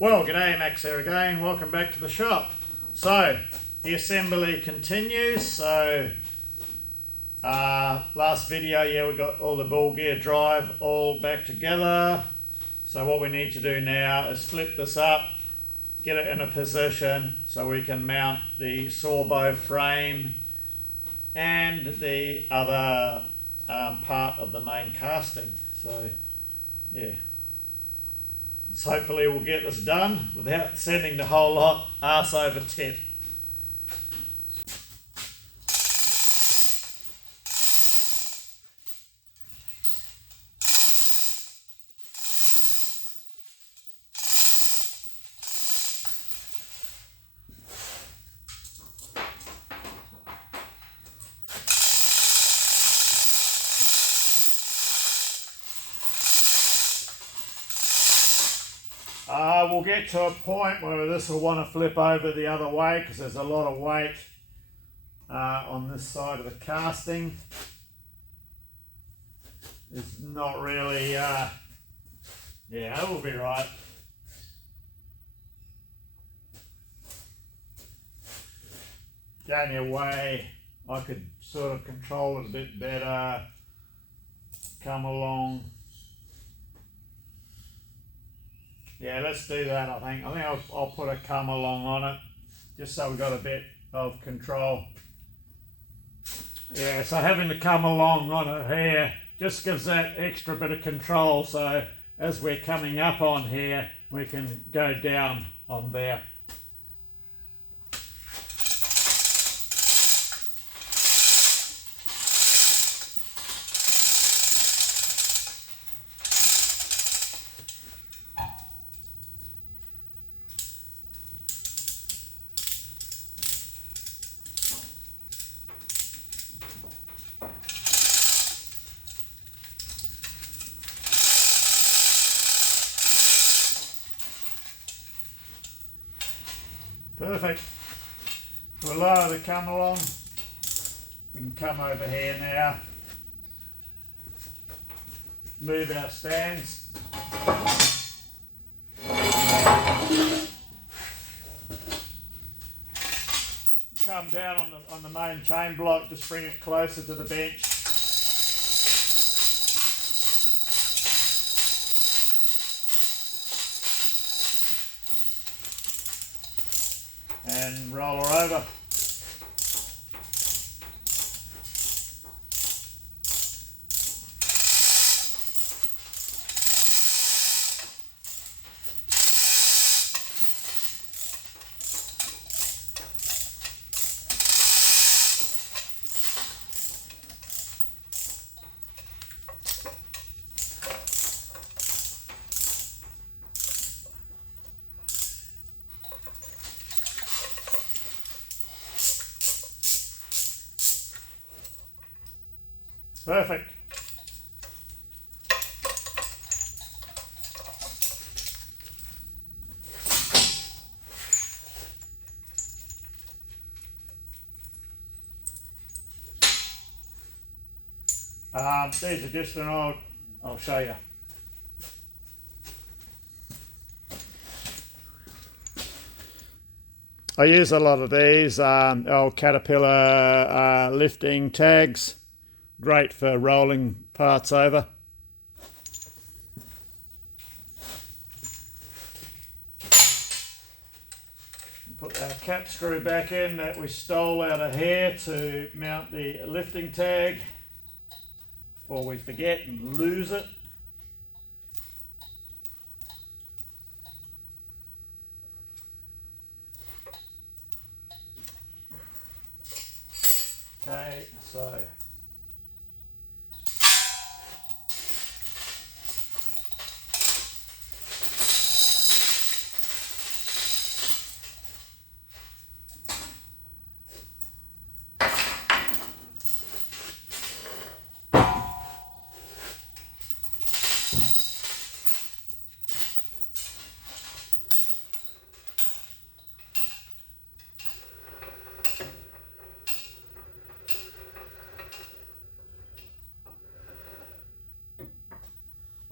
Well, g'day, Max here again. Welcome back to the shop. So, the assembly continues. So, last video, we got all the ball gear drive all back together. So what we need to do now is flip this up, get it in a position so we can mount the saw bow frame and the other part of the main casting. So, yeah. So hopefully we'll get this done without sending the whole lot arse over tit. We'll get to a point where this will want to flip over the other way because there's a lot of weight on this side of the casting. It's not really, yeah, it will be right. Gave me a way I could sort of control it a bit better, come along. Yeah, let's do that, I think. I'll put a come along on it, just so we've got a bit of control. Yeah, so having the come along on it here just gives that extra bit of control, so as we're coming up on here, we can go down on there. Perfect. We'll lower the come along. We can come over here now. Move our stands. Come down on the main chain block, just bring it closer to the bench. And roll her over. Perfect. These are just an old, I'll show you. I use a lot of these old Caterpillar lifting tags. Great for rolling parts over. Put our cap screw back in that we stole out of here to mount the lifting tag before we forget and lose it. Okay, so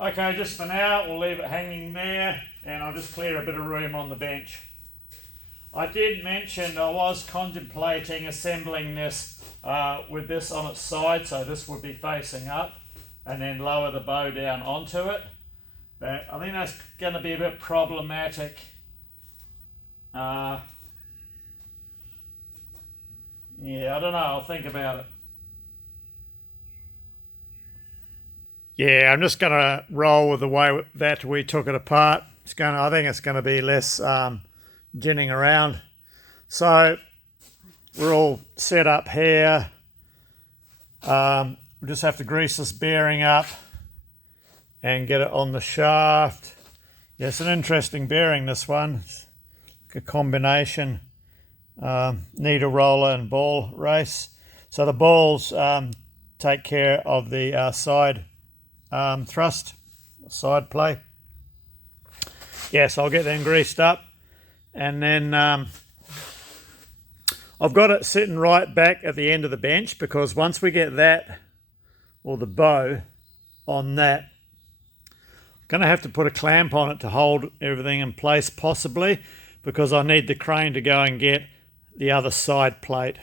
Okay, just for now, we'll leave it hanging there, and I'll just clear a bit of room on the bench. I did mention I was contemplating assembling this with this on its side, so this would be facing up, and then lower the bow down onto it. But I think that's going to be a bit problematic. Yeah, I don't know, I'll think about it. Yeah, I'm just going to roll with the way that we took it apart. I think it's going to be less ginning around. So we're all set up here. We just have to grease this bearing up and get it on the shaft. Yeah, it's an interesting bearing, this one. It's like a combination needle roller and ball race. So the balls take care of the side thrust, side play. Yeah, so I'll get them greased up, and then I've got it sitting right back at the end of the bench, because once we get that, or the bow on that, I'm going to have to put a clamp on it to hold everything in place, possibly, because I need the crane to go and get the other side plate.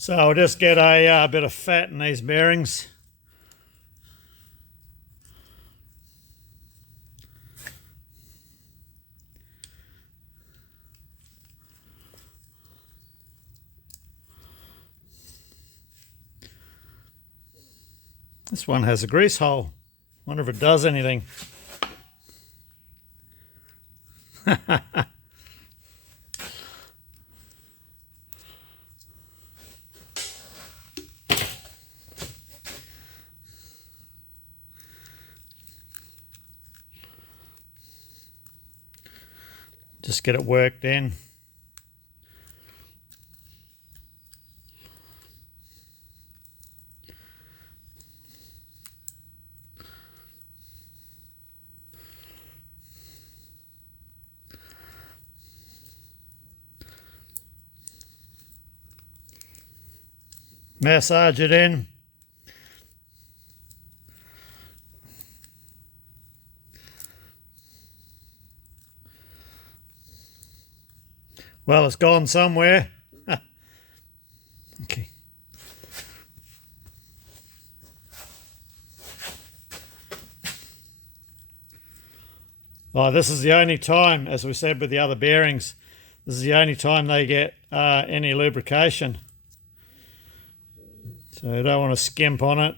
So I'll just get a bit of fat in these bearings. This one has a grease hole. Wonder if it does anything. Just get it worked in. Massage it in. Well, it's gone somewhere. Okay. Oh, this is the only time, as we said with the other bearings, this is the only time they get any lubrication. So you don't want to skimp on it.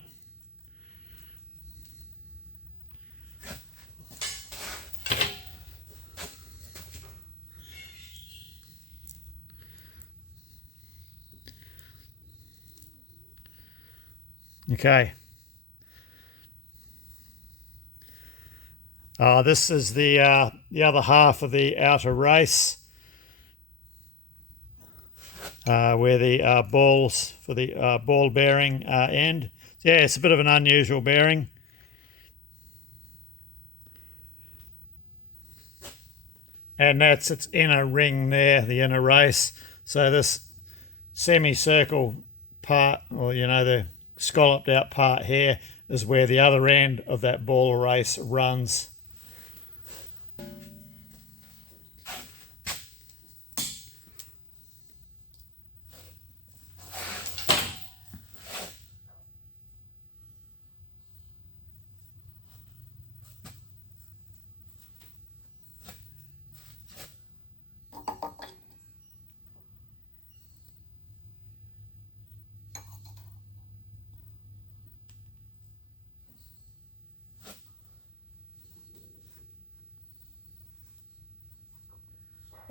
Okay. This is the other half of the outer race, where the balls for the ball bearing end. Yeah, it's a bit of an unusual bearing. And that's its inner ring there, the inner race. So this semicircle part, or you know, the scalloped out part here, is where the other end of that ball race runs.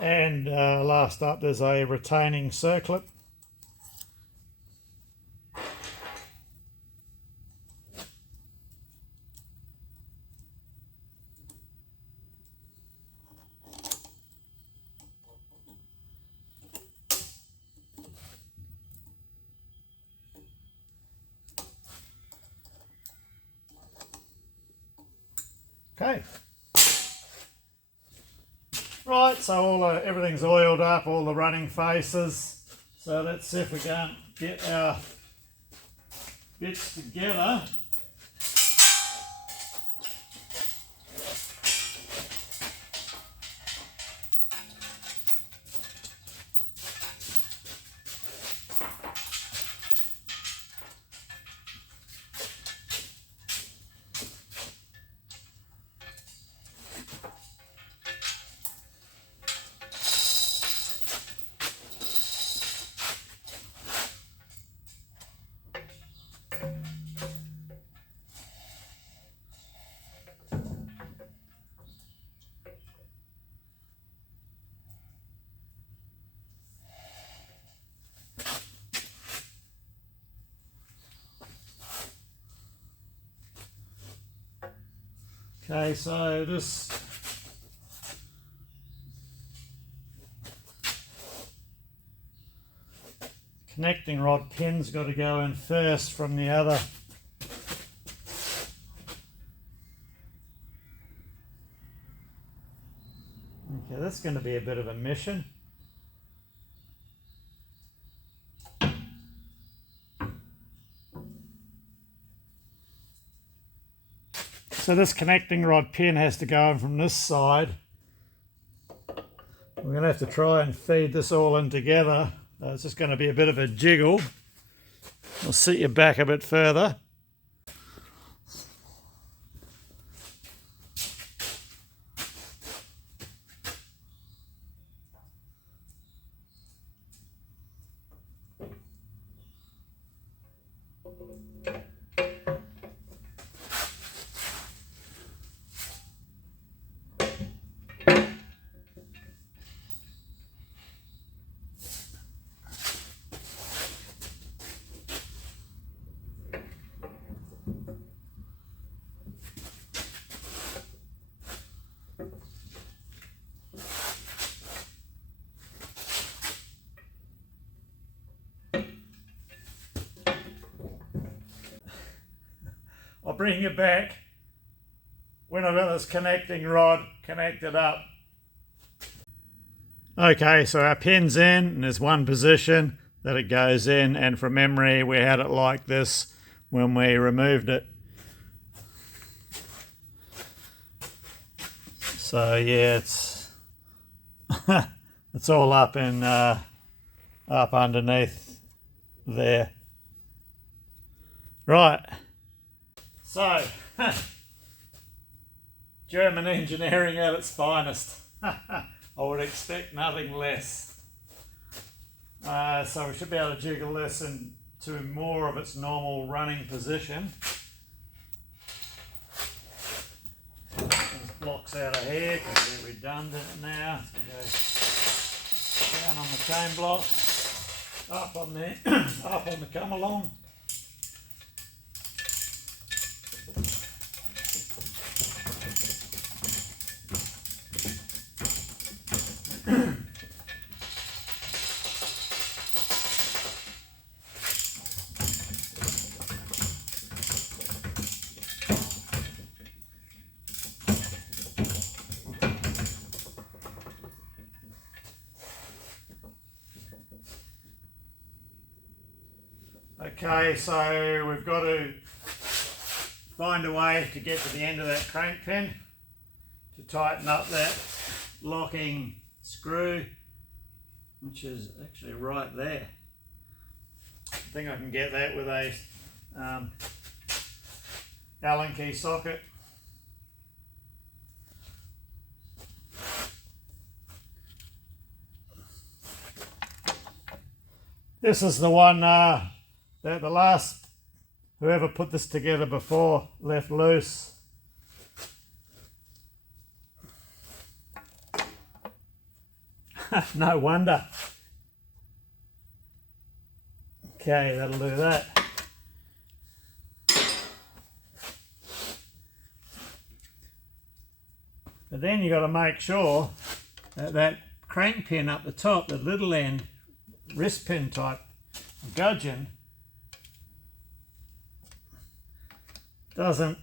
And last up, there's a retaining circlip. Okay. Right, so everything's oiled up, all the running faces. So let's see if we can't get our bits together. Okay, so this connecting rod pin's got to go in first from the other. Okay, that's going to be a bit of a mission. So this connecting rod pin has to go in from this side. We're going to have to try and feed this all in together. It's just going to be a bit of a jiggle. I'll sit you back a bit further. I'll bring you back when I've got this connecting rod connected up. Okay, so our pin's in and there's one position that it goes in, and from memory we had it like this when we removed it. So yeah, it's it's all up in up underneath there. Right. So, German engineering at its finest. I would expect nothing less. So we should be able to jiggle this into more of its normal running position. This block's out of here because they're redundant now. So we go down on the chain block, up on there, up on the come along. Okay, so we've got to find a way to get to the end of that crank pin to tighten up that locking screw, which is actually right there. I think I can get that with a Allen key socket. This is the one that the last whoever put this together before left loose. No wonder. Okay, that'll do that. But then you got to make sure that that crank pin up the top, the little end wrist pin type gudgeon, doesn't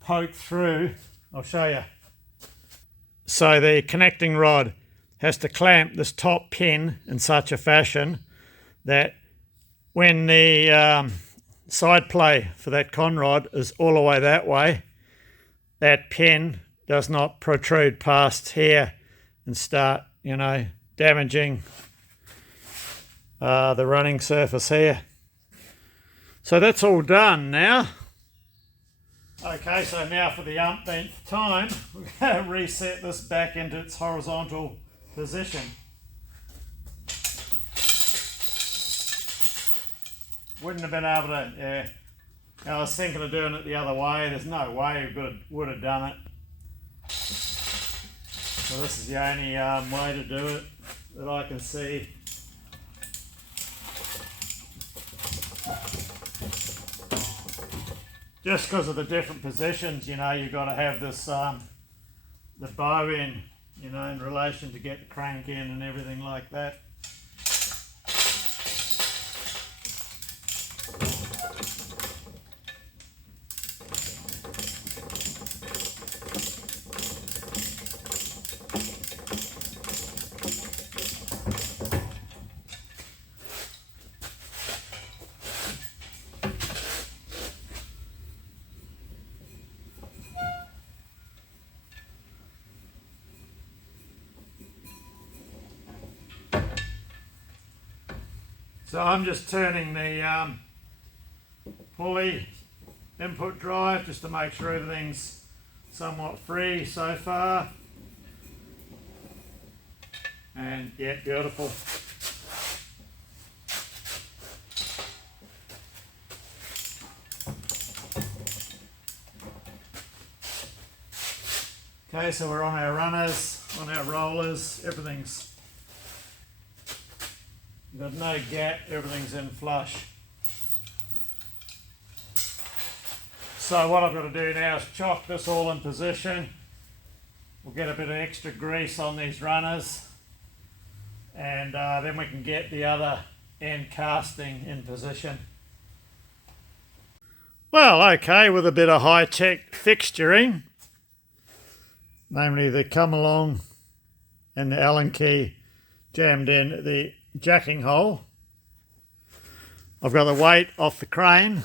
poke through. I'll show you. So the connecting rod has to clamp this top pin in such a fashion that when the side play for that con rod is all the way that way, that pin does not protrude past here and start, you know, damaging the running surface here. So that's all done now. Okay, so now for the umpteenth time, we're going to reset this back into its horizontal position. Wouldn't have been able to, yeah. I was thinking of doing it the other way. There's no way we would have done it. So this is the only way to do it that I can see. just because of the different positions, you know, you've got to have this the bow in, you know, in relation to get the crank in and everything like that. So I'm just turning the pulley input drive just to make sure everything's somewhat free so far. And yeah, beautiful. Okay, so we're on our runners, on our rollers, everything's got no gap, everything's in flush. So what I've got to do now is chock this all in position. We'll get a bit of extra grease on these runners, and then we can get the other end casting in position. Well, okay, with a bit of high-tech fixturing, namely the come along and the Allen key jammed in the jacking hole. I've got the weight off the crane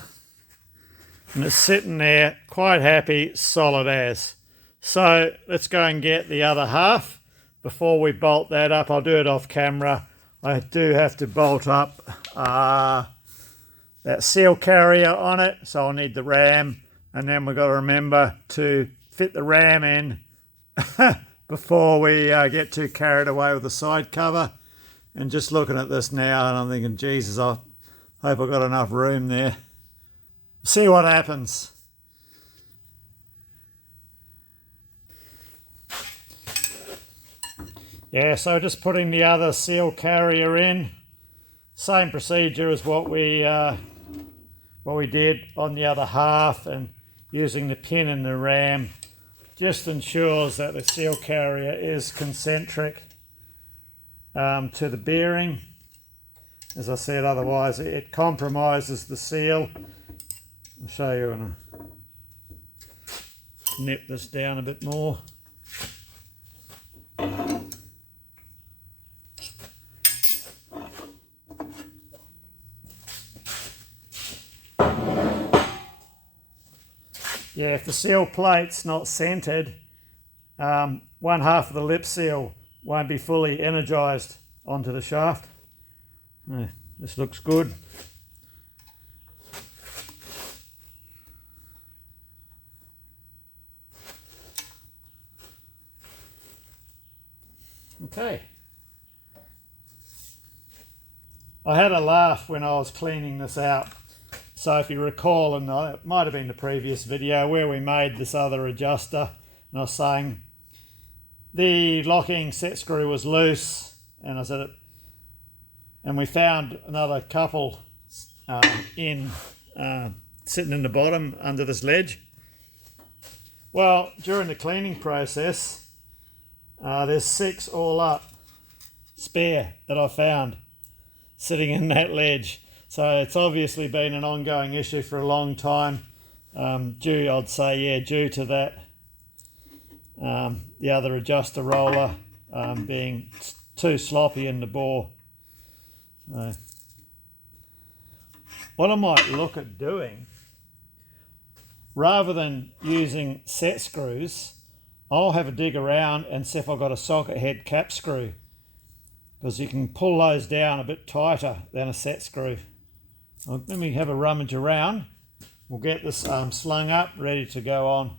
and it's sitting there quite happy, solid as. So let's go and get the other half. Before we bolt that up, I'll do it off camera. I do have to bolt up that seal carrier on it, so I'll need the ram, and then we've got to remember to fit the ram in before we get too carried away with the side cover. And just looking at this now, and I'm thinking, Jesus, I hope I've got enough room there. See what happens. Yeah, so just putting the other seal carrier in. Same procedure as what we did on the other half, and using the pin in the ram just ensures that the seal carrier is concentric to the bearing. As I said, otherwise it compromises the seal. I'll show you when I nip this down a bit more. Yeah, if the seal plate's not centered, one half of the lip seal won't be fully energized onto the shaft. This looks good. Okay. I had a laugh when I was cleaning this out. So if you recall, and it might have been the previous video where we made this other adjuster, and I was saying the locking set screw was loose, and I said it, and we found another couple sitting in the bottom under this ledge. Well, during the cleaning process, there's 6 all up spare that I found sitting in that ledge. So it's obviously been an ongoing issue for a long time, due to that, the other adjuster roller being too sloppy in the bore. What I might look at doing, rather than using set screws, I'll have a dig around and see if I've got a socket head cap screw, because you can pull those down a bit tighter than a set screw. Well, let me have a rummage around. We'll get this slung up, ready to go on.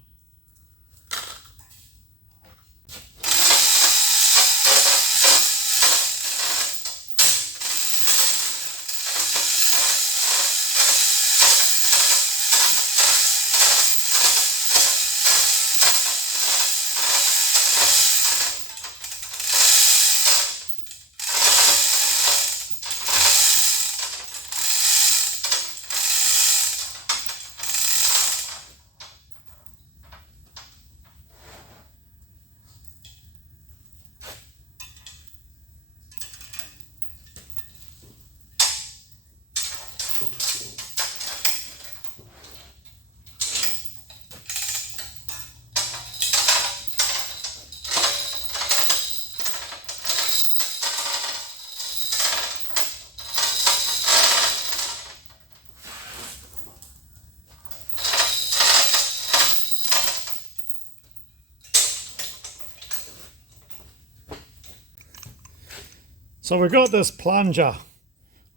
So we've got this plunger.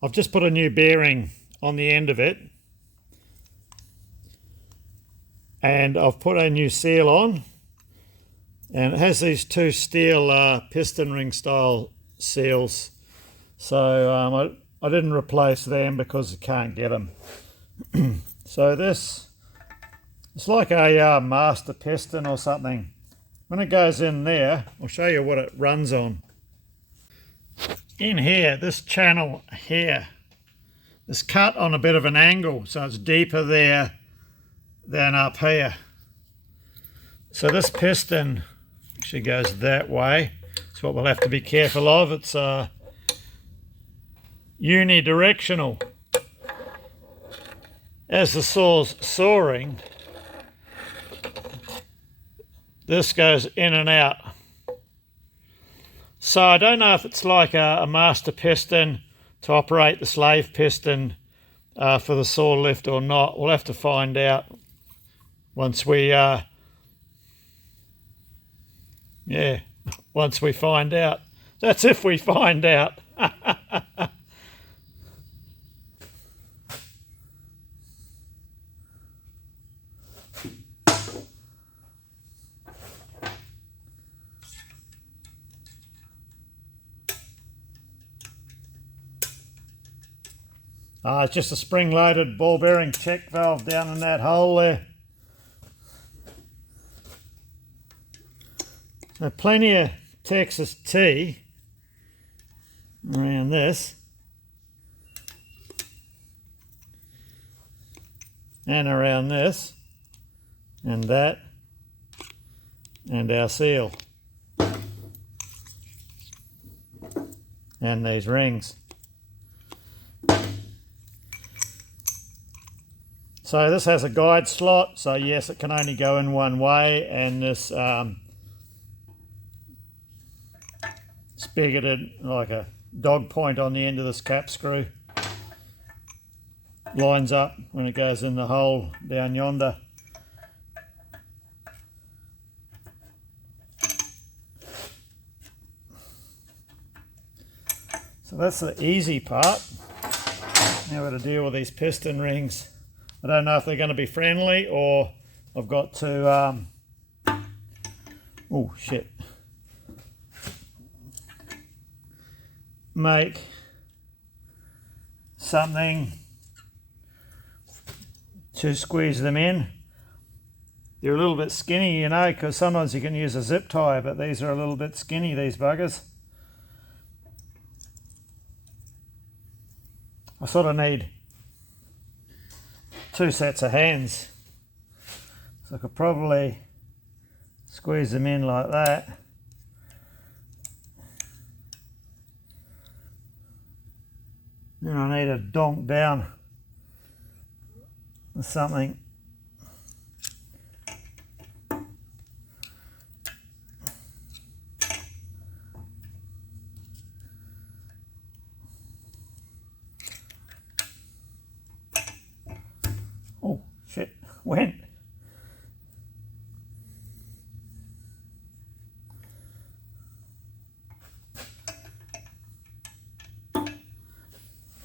I've just put a new bearing on the end of it, and I've put a new seal on, and it has these two steel piston ring style seals. So I didn't replace them because I can't get them. So this, it's like a master piston or something. When it goes in there, I'll show you what it runs on. In here, this channel here is cut on a bit of an angle, so it's deeper there than up here. So this piston actually goes that way. That's what we'll have to be careful of. It's unidirectional. As the saw's sawing, this goes in and out. So I don't know if it's like a master piston to operate the slave piston for the saw lift or not. We'll have to find out once we once we find out. That's if we find out. It's just a spring-loaded ball bearing check valve down in that hole there. Now, plenty of Texas T around this, and around this, and that, and our seal, and these rings. So this has a guide slot, so yes, it can only go in one way, and this spigoted like a dog point on the end of this cap screw lines up when it goes in the hole down yonder. So that's the easy part. Now we've got to deal with these piston rings. I don't know if they're going to be friendly, or I've got to oh shit, make something to squeeze them in. They're a little bit skinny, you know, because sometimes you can use a zip tie, but these are a little bit skinny, these buggers. I sort of need 2 sets of hands, so I could probably squeeze them in like that. Then I need to donk down with something. Oh shit, went.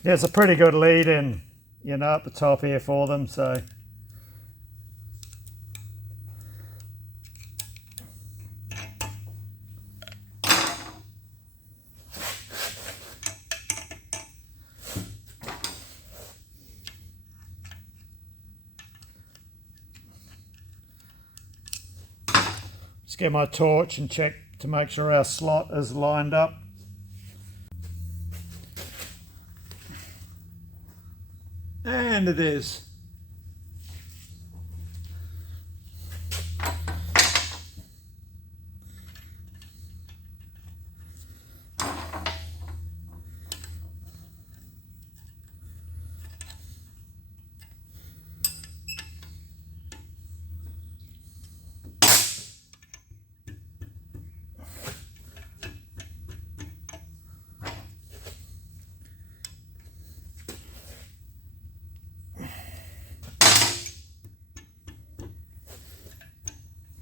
There's a pretty good lead in, you know, at the top here for them, so. Just get my torch and check to make sure our slot is lined up. And it is.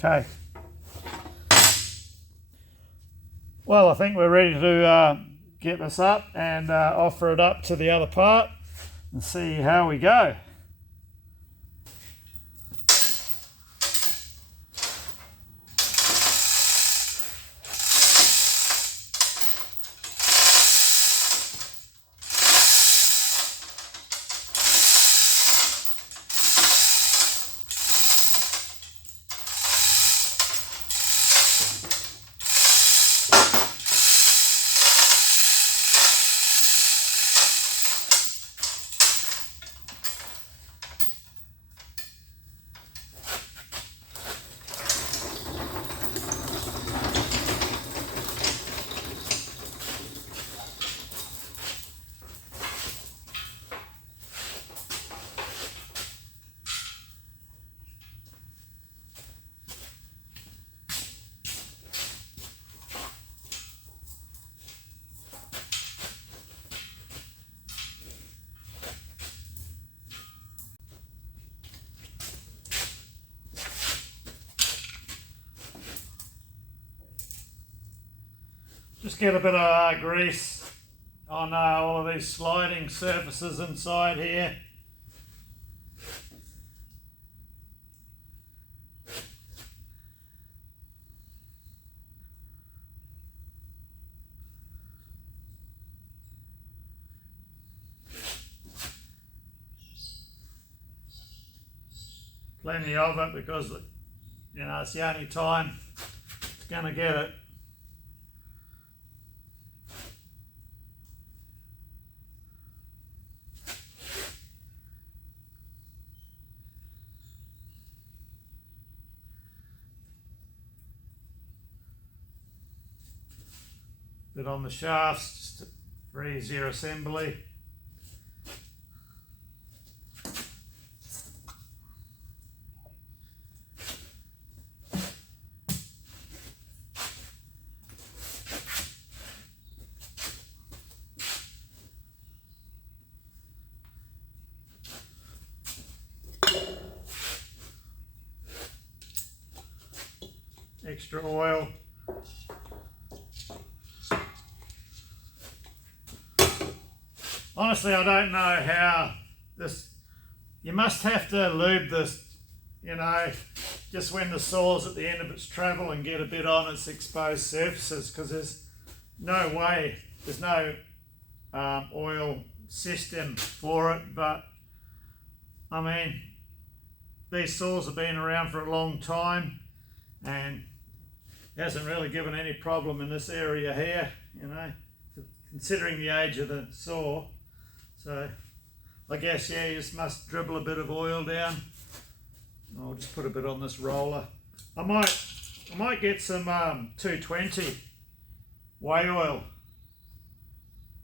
Okay. Well, I think we're ready to get this up and offer it up to the other part and see how we go. Just get a bit of grease on all of these sliding surfaces inside here. Plenty of it because, you know, it's the only time it's going to get it. Bit on the shafts, just for easier assembly. Extra oil. Honestly, I don't know how this, you must have to lube this, you know, just when the saw's at the end of its travel and get a bit on its exposed surfaces, because there's no way, there's no oil system for it. But I mean, these saws have been around for a long time and hasn't really given any problem in this area here, you know, considering the age of the saw. So I guess, yeah, you just must dribble a bit of oil down. I'll just put a bit on this roller. I might get some 220 whey oil,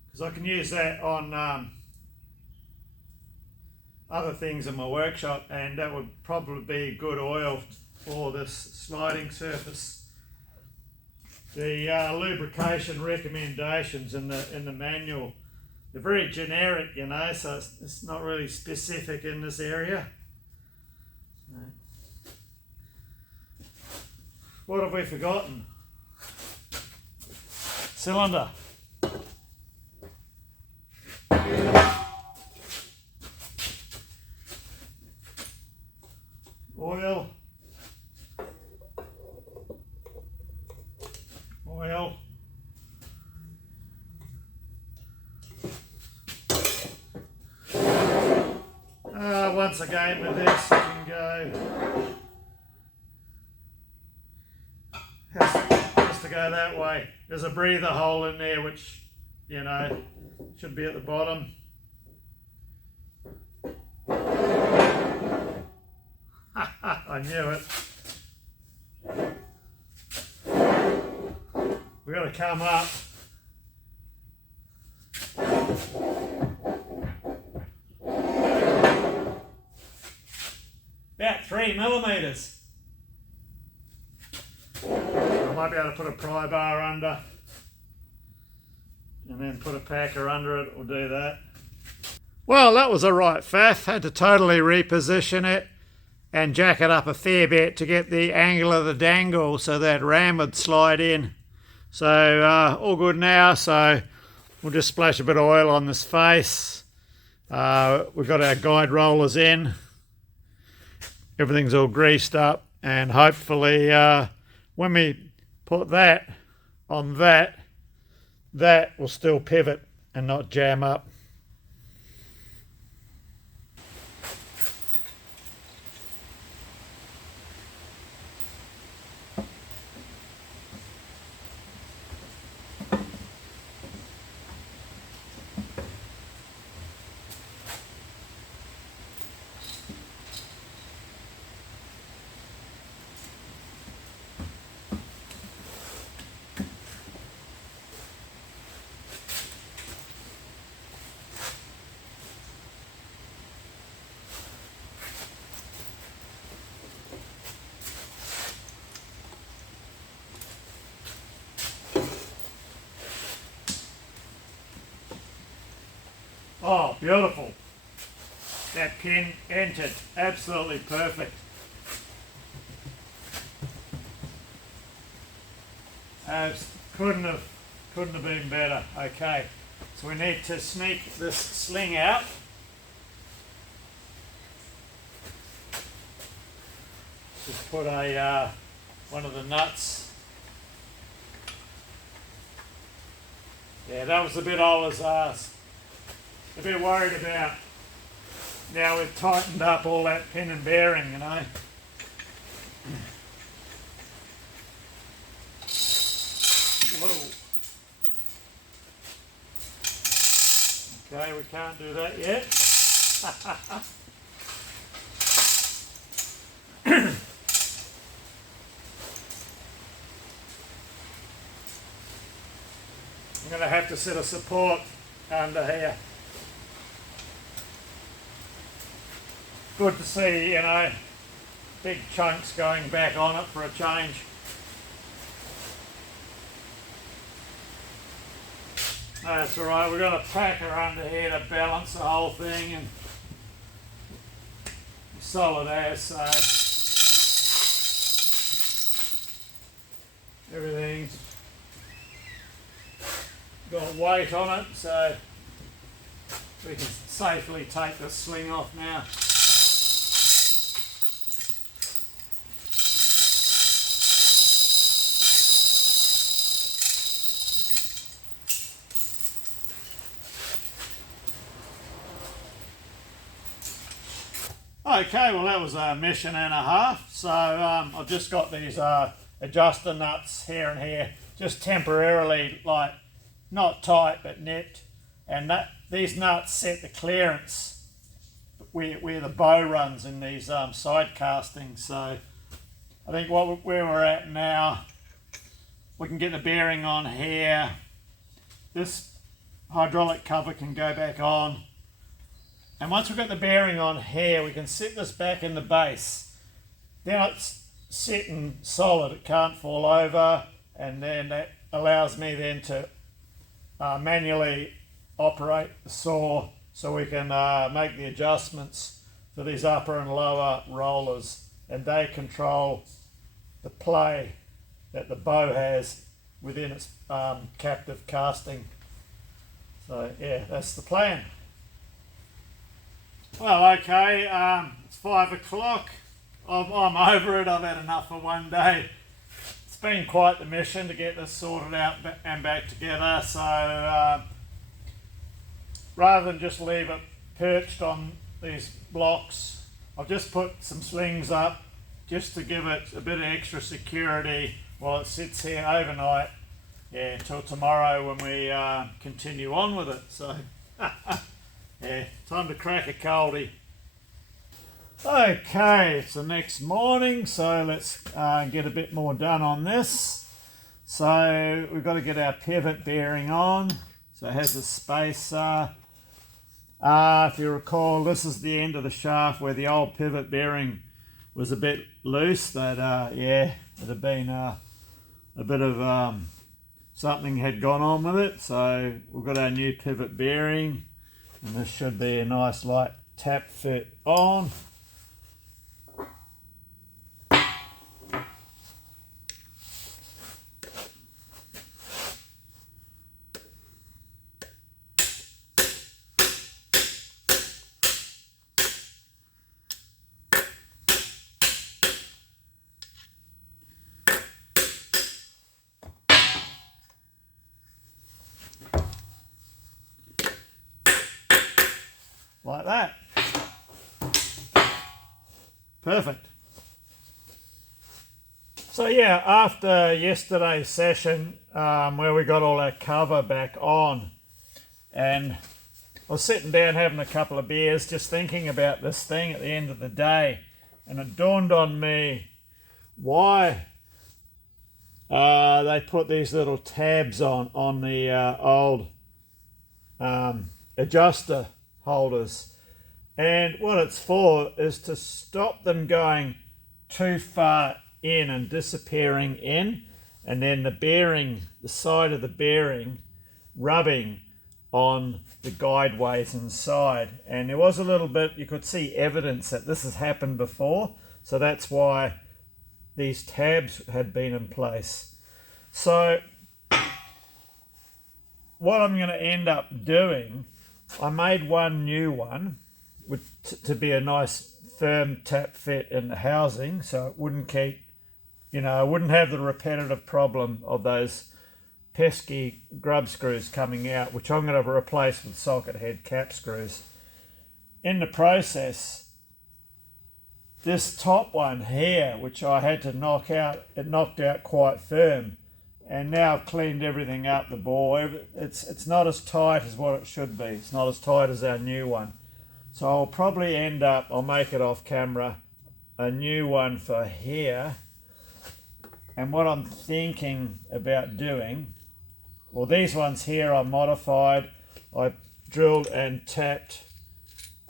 because I can use that on other things in my workshop, and that would probably be good oil for this sliding surface. The lubrication recommendations in the manual, they're very generic, you know, so it's not really specific in this area. What have we forgotten? Cylinder. Oil. Oil. Once again with this, you can go, has to go that way. There's a breather hole in there which, you know, should be at the bottom. I knew it. We got to come up. About 3 millimeters. I might be able to put a pry bar under and then put a packer under it, or do that. Well, that was a right faff. Had to totally reposition it and jack it up a fair bit to get the angle of the dangle so that ram would slide in. So all good now. So we'll just splash a bit of oil on this face. We've got our guide rollers in. Everything's all greased up, and hopefully when we put that on that will still pivot and not jam up. Oh, beautiful. That pin entered absolutely perfect. Couldn't have been better. Okay, so we need to sneak this sling out. Just put a one of the nuts. Yeah, that was the bit I was a bit worried about. Now we've tightened up all that pin and bearing, you know. Whoa. Okay, we can't do that yet. I'm going to have to set a support under here. Good to see, you know, big chunks going back on it for a change. That's alright, we've got a packer under here to balance the whole thing, and solid as, so everything's got weight on it, so we can safely take the sling off now. Okay, well that was a mission and a half. So I've just got these adjuster nuts here and here, just temporarily, like not tight but nipped, and these nuts set the clearance where the bow runs in these side castings. So I think where we're at now, we can get the bearing on here. This hydraulic cover can go back on. And once we've got the bearing on here, we can sit this back in the base. Then it's sitting solid, it can't fall over, and then that allows me then to manually operate the saw so we can make the adjustments for these upper and lower rollers, and they control the play that the bow has within its captive casting. So yeah, that's the plan. Well, okay, it's 5 o'clock. I'm over it. I've had enough for one day. It's been quite the mission to get this sorted out and back together. So rather than just leave it perched on these blocks, I've just put some slings up just to give it a bit of extra security while it sits here overnight. Yeah, until tomorrow when we continue on with it. So. Yeah, time to crack a coldie. Okay, it's the next morning, so let's get a bit more done on this. So we've got to get our pivot bearing on. So it has a spacer. If you recall, this is the end of the shaft where the old pivot bearing was a bit loose. That yeah, it had been a bit of something had gone on with it. So we've got our new pivot bearing. And this should be a nice light tap fit on. like that. Perfect. So yeah, after yesterday's session where we got all our cover back on, and I was sitting down having a couple of beers just thinking about this thing at the end of the day, and it dawned on me why they put these little tabs on the old adjuster holders. And what it's for is to stop them going too far in and disappearing in, and then the bearing, the side of the bearing, rubbing on the guideways inside. And there was a little bit, you could see evidence that this has happened before, so that's why these tabs had been in place. So what I'm going to end up doing, I made one new one to be a nice firm tap fit in the housing, so it wouldn't keep, I wouldn't have the repetitive problem of those pesky grub screws coming out, which I'm going to replace with socket head cap screws. In the process, this top one here, which I had to knock out, it knocked out quite firm, and now I've cleaned everything up, the bore. It's not as tight as what it should be. It's not as tight as our new one. So I'll probably end up, I'll make it off camera, a new one for here. And what I'm thinking about doing, well, these ones here I modified. I drilled and tapped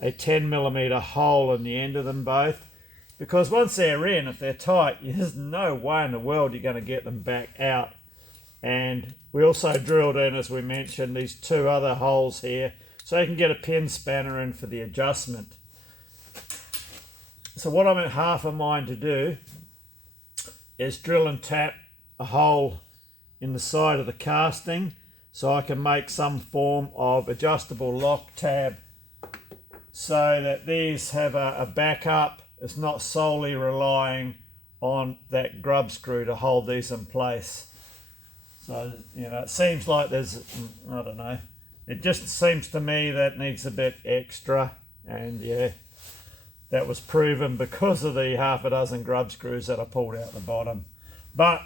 a 10mm hole in the end of them both, because once they're in, if they're tight, there's no way in the world you're going to get them back out. And we also drilled in, as we mentioned, these two other holes here, so you can get a pin spanner in for the adjustment. So what I'm at half a mind to do is drill and tap a hole in the side of the casting so I can make some form of adjustable lock tab so that these have a backup. It's not solely relying on that grub screw to hold these in place. So, it seems like there's, I don't know, it just seems to me that needs a bit extra, and yeah, that was proven because of the half a dozen grub screws that I pulled out the bottom. But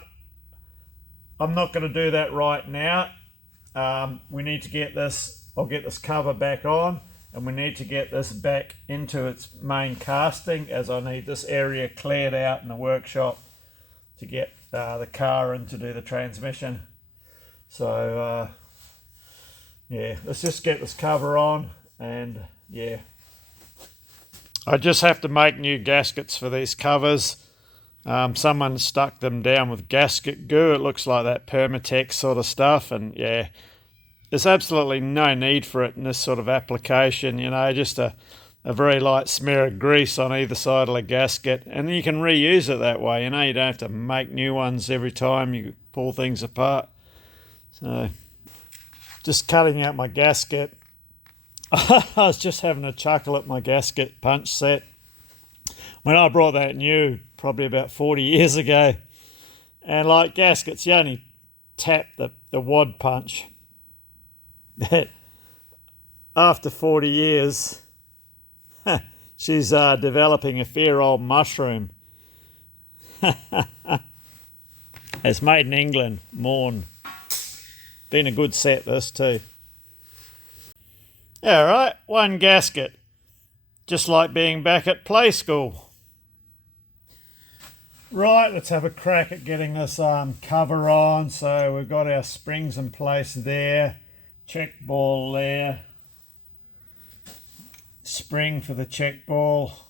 I'm not going to do that right now. We need to get this, I'll get this cover back on, and we need to get this back into its main casting, as I need this area cleared out in the workshop to get the car in to do the transmission. So yeah, let's just get this cover on, and yeah. I just have to make new gaskets for these covers. Someone stuck them down with gasket goo. It looks like that Permatex sort of stuff, and yeah, there's absolutely no need for it in this sort of application. Just a very light smear of grease on either side of the gasket, and you can reuse it that way. You don't have to make new ones every time you pull things apart. So just cutting out my gasket. I was just having a chuckle at my gasket punch set. When I brought that new, probably about 40 years ago, and like gaskets, you only tap the wad punch. After 40 years, she's developing a fair old mushroom. It's made in England, Morn. Been a good set, this too. All right, one gasket. Just like being back at play school. Right, let's have a crack at getting this cover on. So we've got our springs in place there. Check ball there. Spring for the check ball.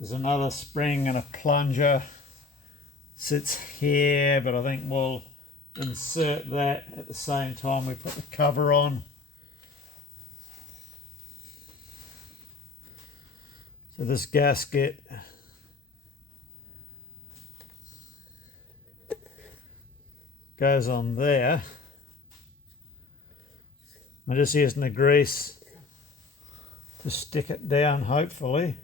There's another spring and a plunger. Sits here, but I think we'll insert that at the same time we put the cover on. So this gasket goes on there. I'm just using the grease to stick it down, hopefully.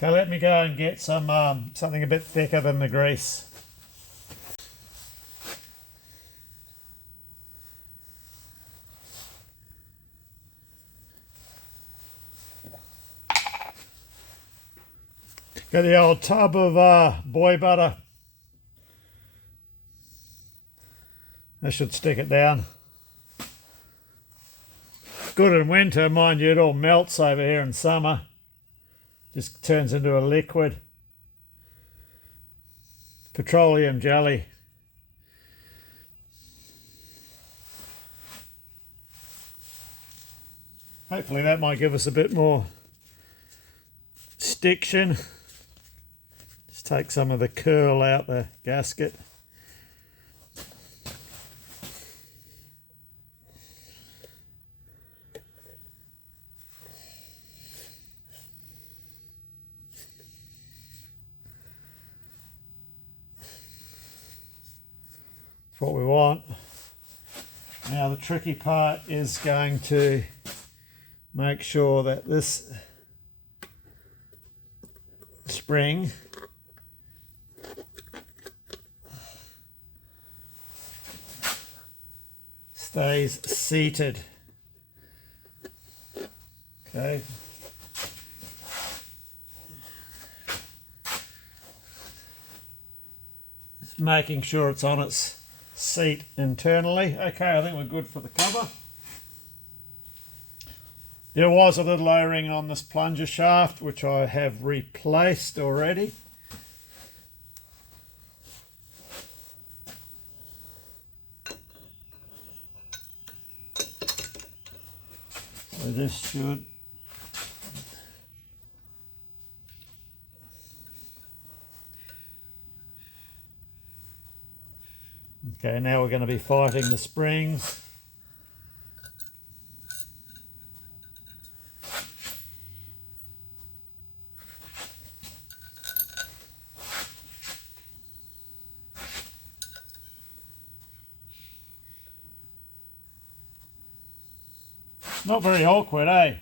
Okay, let me go and get some something a bit thicker than the grease. Got the old tub of boy butter. I should stick it down. Good in winter, mind you, it all melts over here in summer. Just turns into a liquid. Petroleum jelly. Hopefully that might give us a bit more stiction. Just take some of the curl out the gasket. That's what we want. Now the tricky part is going to make sure that this spring stays seated. Okay. Just making sure it's on its seat internally. Okay, I think we're good for the cover. There was a little O-ring on this plunger shaft which I have replaced already. So this should okay, now we're going to be fighting the springs. Not very awkward, eh?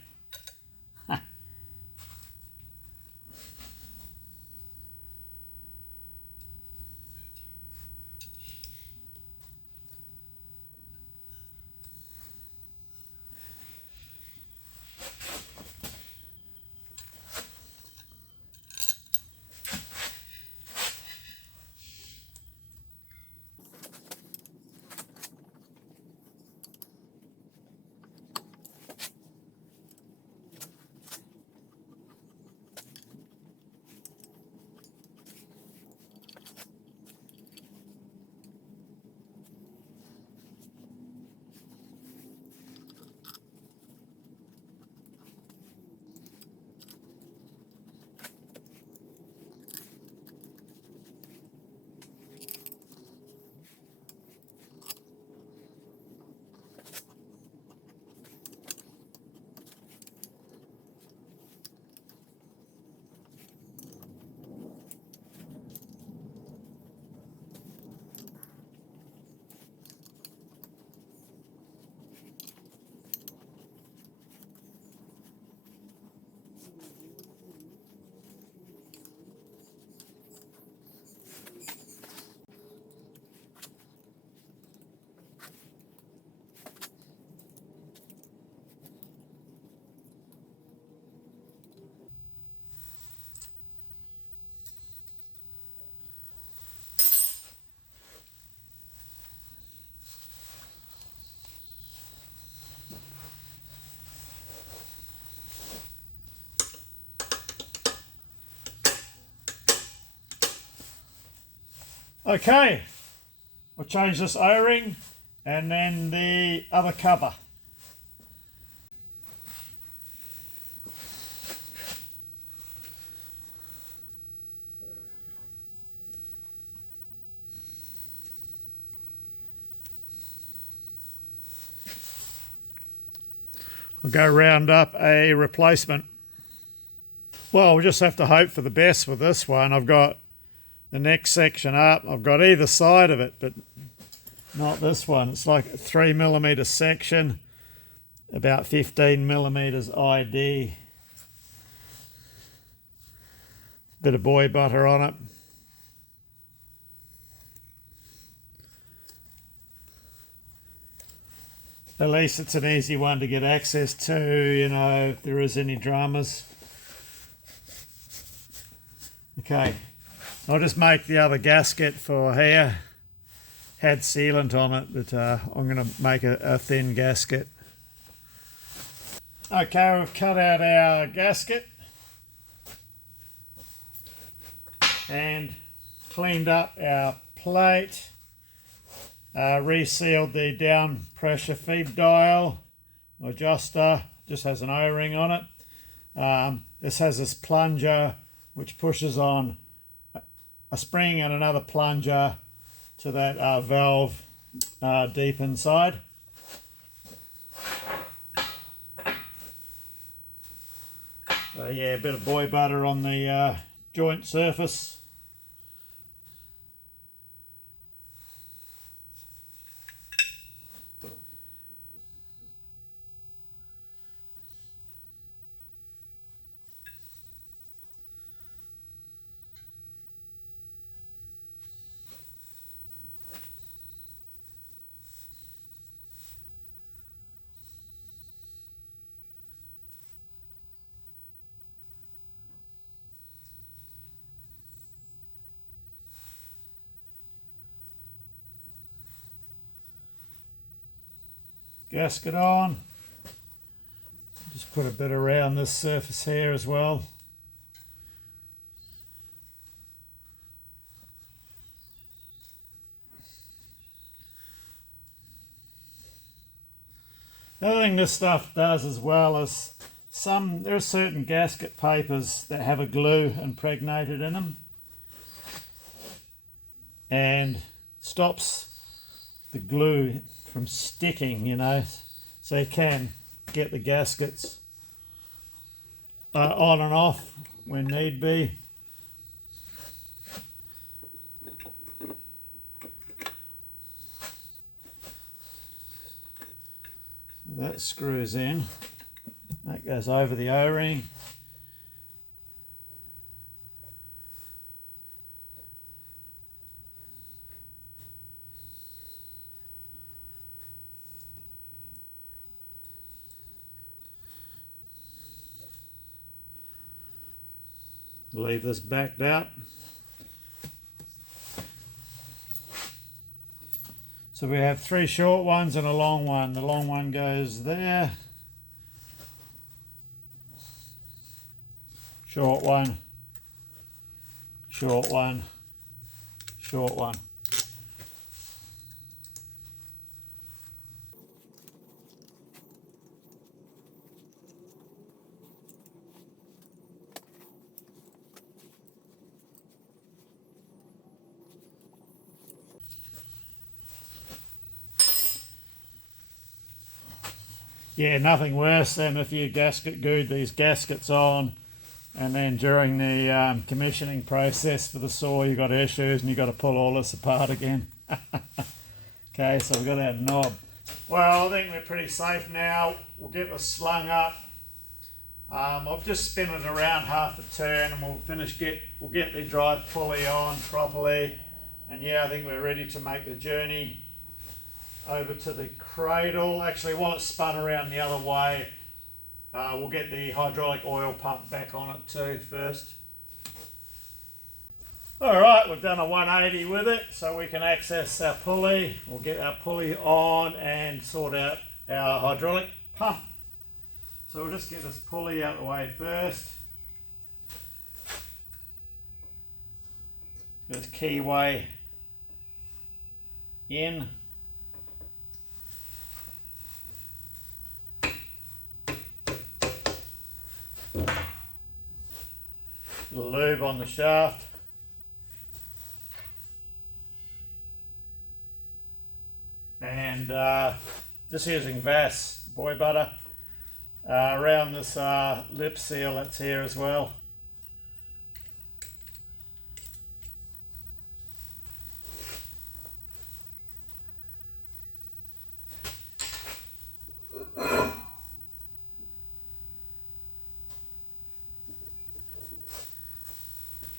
Okay, we'll change this O-ring and then the other cover. I'll go round up a replacement. Well, we'll just have to hope for the best with this one. I've got the next section up. I've got either side of it, but not this one. It's like a 3mm section, about 15mm ID. Bit of boy butter on it. At least it's an easy one to get access to, you know, if there is any dramas. Okay, I'll just make the other gasket for here. Had sealant on it, but I'm going to make a thin gasket. Okay, we've cut out our gasket and cleaned up our plate. Resealed the down pressure feed dial adjuster, just has an O-ring on it. This has this plunger which pushes on a spring and another plunger to that valve deep inside. So yeah, a bit of boy butter on the joint surface. Gasket on. Just put a bit around this surface here as well. The other thing this stuff does as well is there are certain gasket papers that have a glue impregnated in them and stops the glue from sticking, you know, so you can get the gaskets on and off when need be. That screws in, that goes over the O-ring. Leave this backed out. So we have 3 short ones and a long one. The long one goes there. Short one, short one, short one. Yeah, nothing worse than if you gasket glued these gaskets on and then during the commissioning process for the saw you got issues and you got to pull all this apart again. Okay, so we've got our knob. Well, I think we're pretty safe now. We'll get this slung up. I'll just spin it around half a turn and we'll get the drive pulley on properly. And yeah, I think we're ready to make the journey over to the cradle. Actually, while it's spun around the other way, we'll get the hydraulic oil pump back on it too first. Alright, we've done a 180 with it, so we can access our pulley. We'll get our pulley on and sort out our hydraulic pump. So we'll just get this pulley out of the way first. This keyway in. Lube on the shaft. And just using Vass boy butter around this lip seal that's here as well.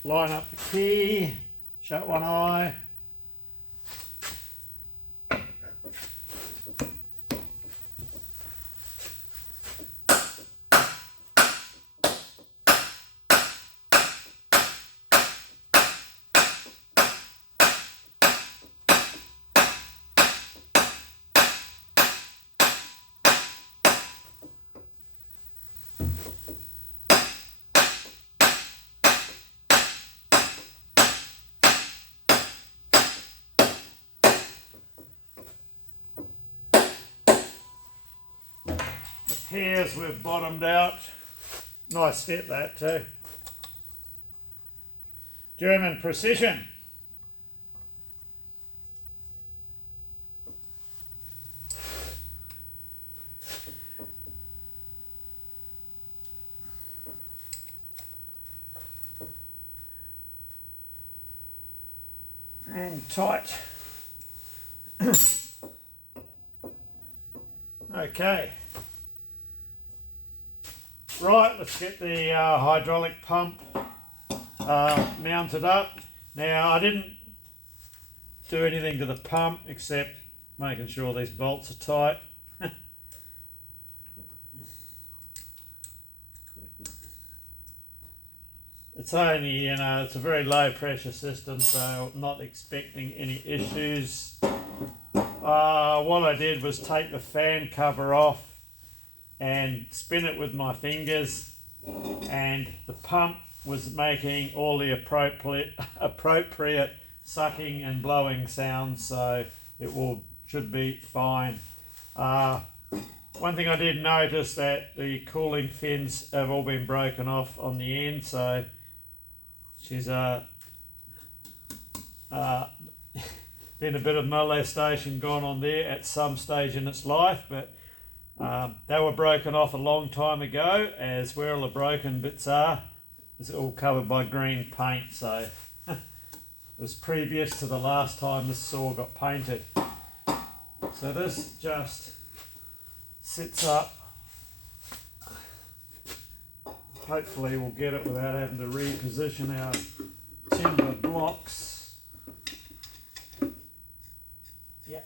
line up the key, shut one eye. Here's we've bottomed out. Nice fit that too. German precision. And tight. Okay. Right, let's get the hydraulic pump mounted up. Now, I didn't do anything to the pump except making sure these bolts are tight. It's only, you know, it's a very low pressure system, so I'm not expecting any issues. What I did was take the fan cover off and spin it with my fingers, and the pump was making all the appropriate sucking and blowing sounds, so it should be fine. One thing I did notice that the cooling fins have all been broken off on the end, so she's been a bit of molestation gone on there at some stage in its life, but they were broken off a long time ago, as where all the broken bits are. It's all covered by green paint, so it was previous to the last time this saw got painted. So this just sits up. Hopefully we'll get it without having to reposition our timber blocks. Yeah.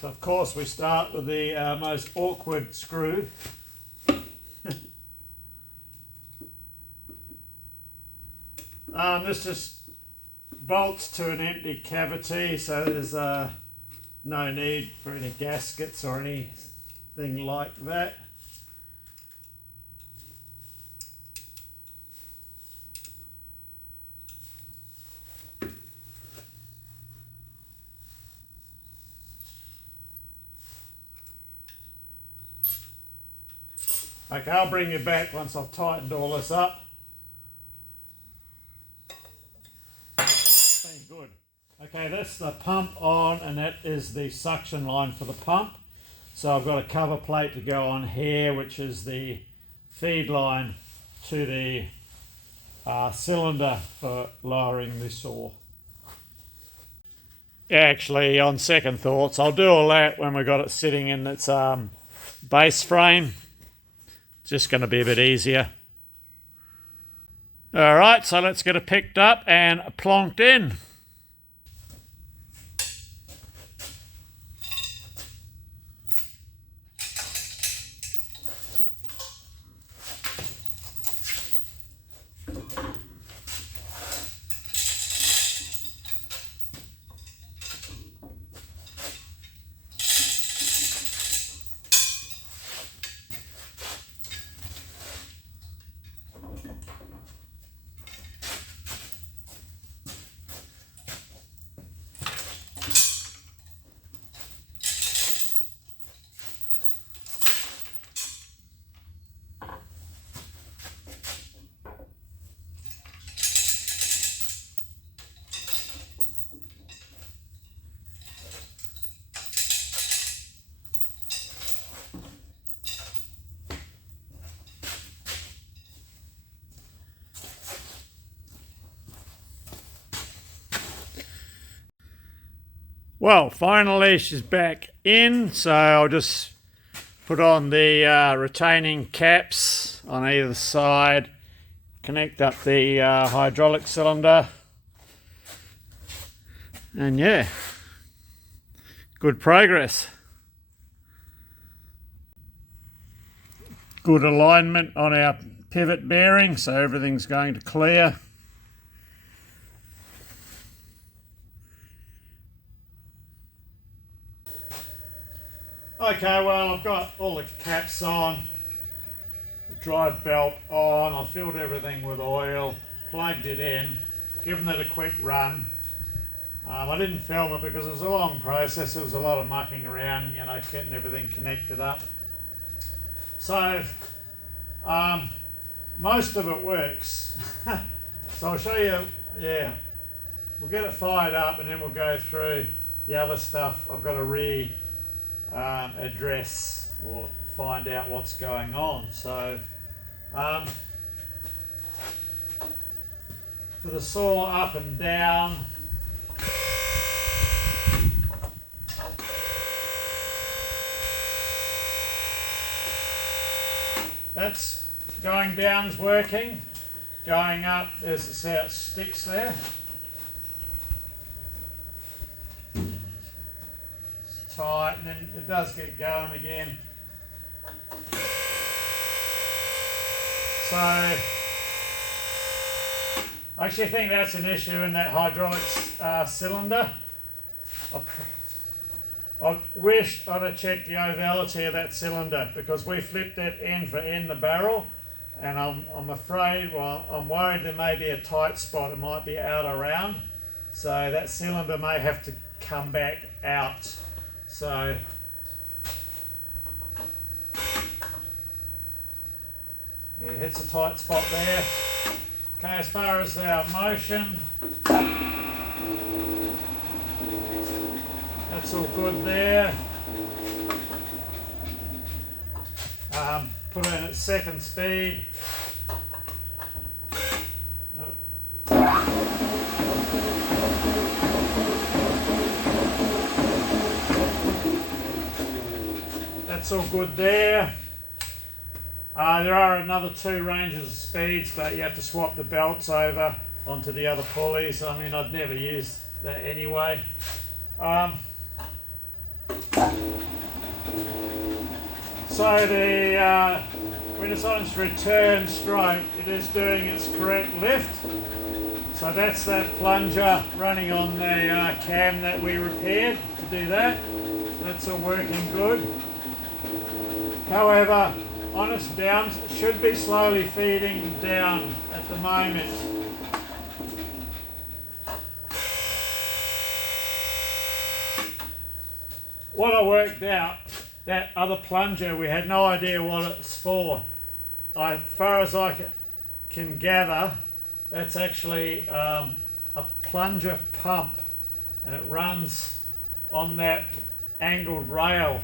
So of course we start with the most awkward screw. This just bolts to an empty cavity, so there's no need for any gaskets or anything like that. Okay, I'll bring you back once I've tightened all this up. Seems good. Okay, that's the pump on, and that is the suction line for the pump. So I've got a cover plate to go on here, which is the feed line to the cylinder for lowering the saw. Actually, on second thoughts, I'll do all that when we've got it sitting in its base frame. Just going to be a bit easier. All right, so let's get it picked up and plonked in. Well, finally she's back in, so I'll just put on the retaining caps on either side, connect up the hydraulic cylinder, and yeah, good progress. Good alignment on our pivot bearing, so everything's going to clear. Okay, well, I've got all the caps on, the drive belt on, I filled everything with oil, plugged it in, given it a quick run. I didn't film it because it was a long process, there was a lot of mucking around, you know, getting everything connected up. So, most of it works. So I'll show you, yeah, we'll get it fired up and then we'll go through the other stuff I've got to address or find out what's going on. So for the saw up and down, that's going down's working, going up, there's the how it sticks there. Tight, and then it does get going again. So I actually think that's an issue in that hydraulic cylinder. I wished I'd have checked the ovality of that cylinder because we flipped it end for end the barrel, and I'm afraid, well, I'm worried there may be a tight spot, it might be out around, so that cylinder may have to come back out. So yeah, it hits a tight spot there. Okay, as far as our motion, that's all good there. Put it in at second speed. That's all good there. There are another 2 ranges of speeds, but you have to swap the belts over onto the other pulleys. I mean, I'd never use that anyway. So the when it's on its return stroke, it is doing its correct lift. So that's that plunger running on the cam that we repaired to do that. That's all working good. However, on its down, it should be slowly feeding down at the moment. What I worked out, that other plunger, we had no idea what it's for. As far as I can gather, that's actually a plunger pump, and it runs on that angled rail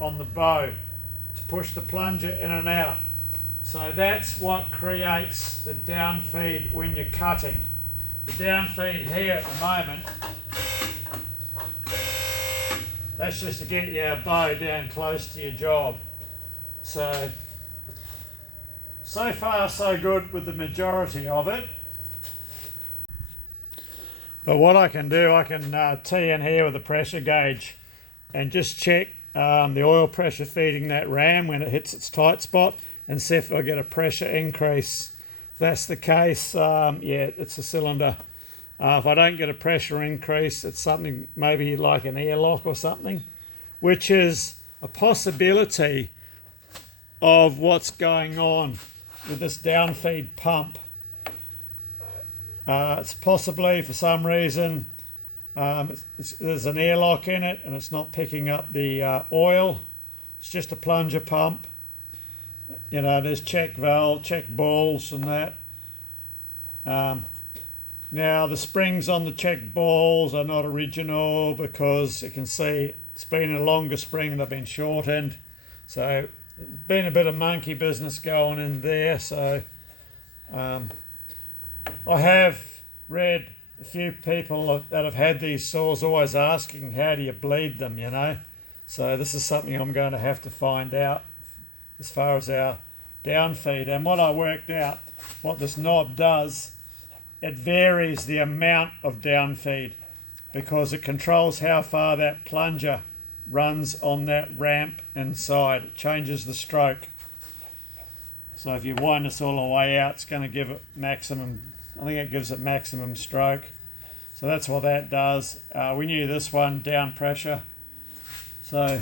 on the bow to push the plunger in and out. So that's what creates the down feed when you're cutting. The down feed here at the moment, that's just to get your bow down close to your job. So far so good with the majority of it. But what I can do, I can tee in here with a pressure gauge and just check the oil pressure feeding that ram when it hits its tight spot and see if I get a pressure increase. If that's the case, yeah, it's a cylinder. If I don't get a pressure increase, it's something maybe like an airlock or something, which is a possibility of what's going on with this downfeed pump. It's possibly for some reason there's an airlock in it and it's not picking up the oil. It's just a plunger pump. You know, there's check valve, check balls and that. Now the springs on the check balls are not original because you can see it's been a longer spring, they've been shortened. So there's been a bit of monkey business going in there. So I have read a few people that have had these saws always asking, how do you bleed them, you know? So this is something I'm going to have to find out as far as our down feed. And what I worked out, what this knob does, it varies the amount of down feed because it controls how far that plunger runs on that ramp inside. It changes the stroke. So if you wind this all the way out, it's going to give it maximum, I think it gives it maximum stroke. So that's what that does. We knew this one, down pressure. So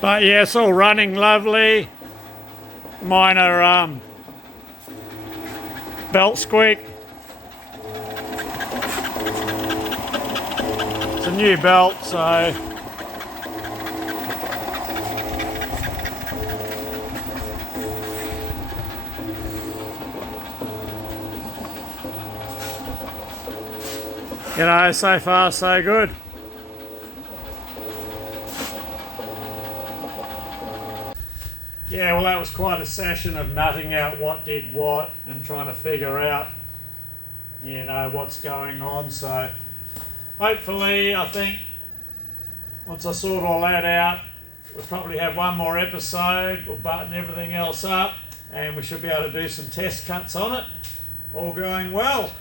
but yeah, it's all running lovely. Minor belt squeak. It's a new belt, so you know, so far so good. Yeah, well, that was quite a session of nutting out what did what and trying to figure out, you know, what's going on. So hopefully, I think once I sort all that out, we'll probably have one more episode. We'll button everything else up and we should be able to do some test cuts on it. All going well.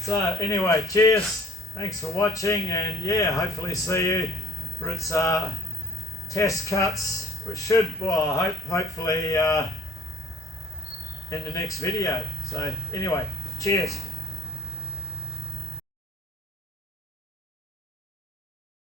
So anyway, cheers. Thanks for watching, and yeah, hopefully see you for its test cuts. We should, well, hopefully in the next video. So anyway, cheers.